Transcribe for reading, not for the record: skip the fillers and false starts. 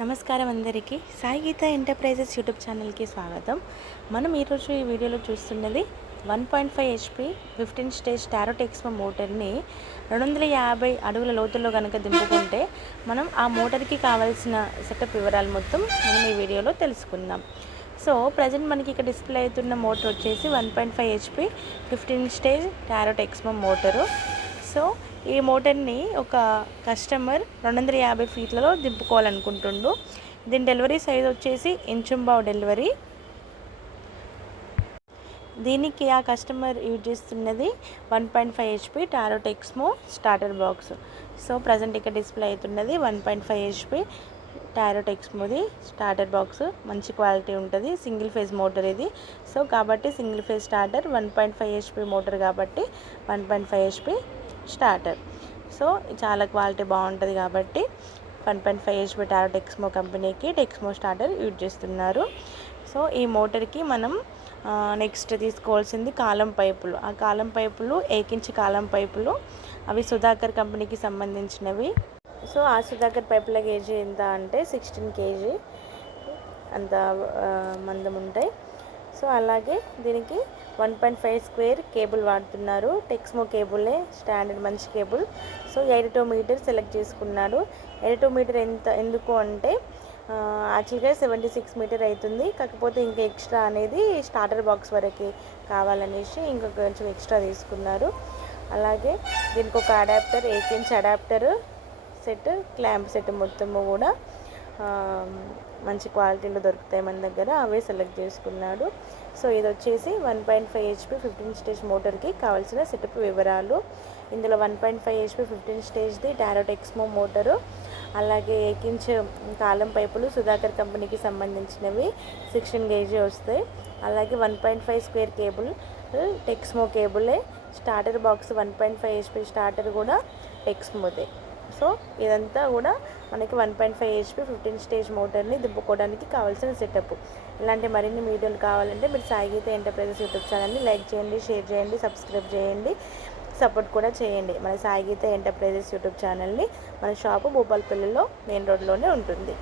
నమస్కారం అందరికీ. సాయి గీత enterprises YouTube ఛానల్కి స్వాగతం. మనం ఈరోజు ఈ వీడియోలో చూస్తున్నది 1.5 HP 15 స్టేజ్ టారోట్ ఎక్స్పో మోటార్ని 250 అడుగుల లోతుల్లో కనుక దింపుకుంటే మనం ఆ మోటార్కి కావాల్సిన సెటప్ వివరాలు మొత్తం మనం ఈ వీడియోలో తెలుసుకుందాం. సో ప్రజెంట్ మనకి ఇక్కడ డిస్ప్లే అవుతున్న మోటార్ వచ్చేసి 1.5 HP 15 stage tarot expo motor. So ఈ మోటార్ని ఒక కస్టమర్ 250 ఫీట్లలో దింపుకోవాలనుకుంటుండు. దీని డెలివరీ సైజ్ వచ్చేసి ఇంచుంబావు డెలివరీ. దీనికి ఆ కస్టమర్ యూజ్ చేస్తున్నది 1.5 HP Taro Texmo starter box. So present ఇక్కడ డిస్ప్లే అవుతున్నది 1.5 HP టారోట్ ఎక్స్మోది స్టార్టర్ బాక్స్. మంచి క్వాలిటీ ఉంటుంది, సింగిల్ ఫేజ్ మోటార్ ఇది. సో కాబట్టి single phase starter 1.5 HP motor కాబట్టి 1.5 HP స్టార్టర్. సో చాలా క్వాలిటీ బాగుంటుంది కాబట్టి 1.5 HP టారోట్ ఎక్స్మో కంపెనీకి టెక్స్మో స్టార్టర్ యూజ్ చేస్తున్నారు. సో ఈ మోటార్కి మనం నెక్స్ట్ తీసుకోవాల్సింది కాలం పైపులు. ఆ కాలం పైపులు 1 ఇంచ్ కాలం పైపులు, అవి సుధాకర్ కంపెనీకి సంబంధించినవి. సో ఆ సుధాకర్ పైపుల కేజీ ఎంత అంటే 16 kg అంత మందం ఉంటాయి. సో అలాగే దీనికి 1.5 స్క్వేర్ కేబుల్ వాడుతున్నారు. టెక్స్మో కేబులే, స్టాండర్డ్ మంచి కేబుల్. సో 82 మీటర్ సెలెక్ట్ చేసుకున్నాడు. 82 మీటర్ ఎందుకు అంటే యాక్చువల్గా 76 మీటర్ అవుతుంది. కాకపోతే ఇంకా ఎక్స్ట్రా అనేది స్టార్టర్ బాక్స్ వరకు కావాలనేసి ఇంకా కొంచెం ఎక్స్ట్రా తీసుకున్నారు. అలాగే దీనికి ఒక adapter, 1 inch adapter set, clamp set మొత్తము కూడా మంచి క్వాలిటీలో దొరుకుతాయి మన దగ్గర, అవే సెలెక్ట్ చేసుకున్నాడు. సో ఇది వచ్చేసి 1.5 HP 15 స్టేజ్ మోటార్కి కావాల్సిన సెటప్ వివరాలు. ఇందులో 1.5 HP 15 స్టేజ్ది టారోట్ ఎక్స్మో మోటారు, అలాగే 1 ఇంచ్ కాలం పైపులు సుధాకర్ కంపెనీకి సంబంధించినవి 16 kg వస్తాయి. అలాగే 1.5 స్క్వేర్ కేబుల్ టెక్స్మో కేబులే, స్టార్టర్ బాక్స్ 1.5 HP స్టార్టర్ కూడా టెక్స్మోదే. సో ఇదంతా కూడా మనకి 1.5 HP 15 స్టేజ్ మోటార్ని దింపుకోవడానికి కావాల్సిన సెటప్. ఇలాంటి మరిన్ని వీడియోలు కావాలంటే మీరు సాయి గీత ఎంటర్ప్రైజెస్ యూట్యూబ్ ఛానల్ని లైక్ చేయండి, షేర్ చేయండి, సబ్స్క్రైబ్ చేయండి, సపోర్ట్ కూడా చేయండి. మన సాయి గీత ఎంటర్ప్రైజెస్ యూట్యూబ్ ఛానల్ని. మన షాపు భూపాలపల్లిలో మెయిన్ రోడ్లోనే ఉంటుంది.